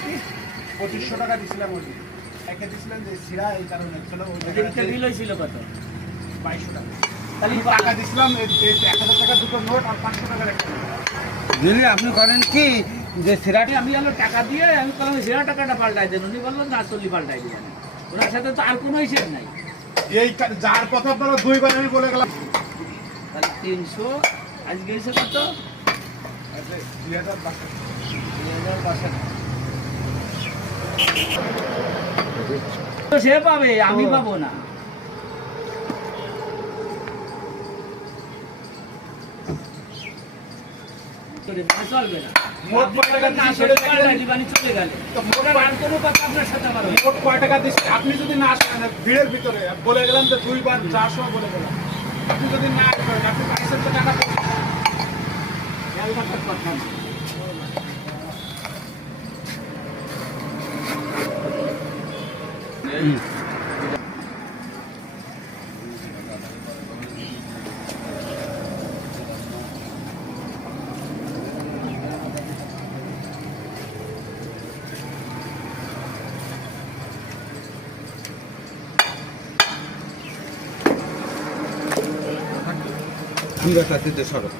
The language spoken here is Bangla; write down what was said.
2500 টাকা দিছিলাম ওই একে দিছিলেন যে সিরা এই কারণে ছিল ওইটা বিল হইছিল কত? 2200 টাকা। তাহলে টাকা দিছিলাম 1000 টাকা দুটো নোট আর 500 টাকার একটা দিদি আপনি করেন কি যে সিরাটি আমি হলো টাকা দিয়ে আমি বললাম সেরা টাকাটা পাল্টাই দেন, উনি বললেন না চল্লি পাল্টাই দিবেন। ওনার সাথে তো আর কোনো হিসেব নাই। এই যার কথা আপনারা দুইবার আমি বলে গেলাম তাহলে 300 আজকে এসে কত? 2000 তো সে পাবে, আমি পাবো না। চলবে না, মোট কয় টাকা চলে গেলে আর কোনো কথা আপনার সাথে আমার মোট কয় টাকা দিচ্ছি আপনি যদি না আসেন ভিড়ের ভিতরে বলে গেলাম যে দুইবার যাওয়ার সময় বলে গেলাম আপনি যদি না আসেন আপনি পাইছেন তো টাকা কথা না। আমরা তাতে সরব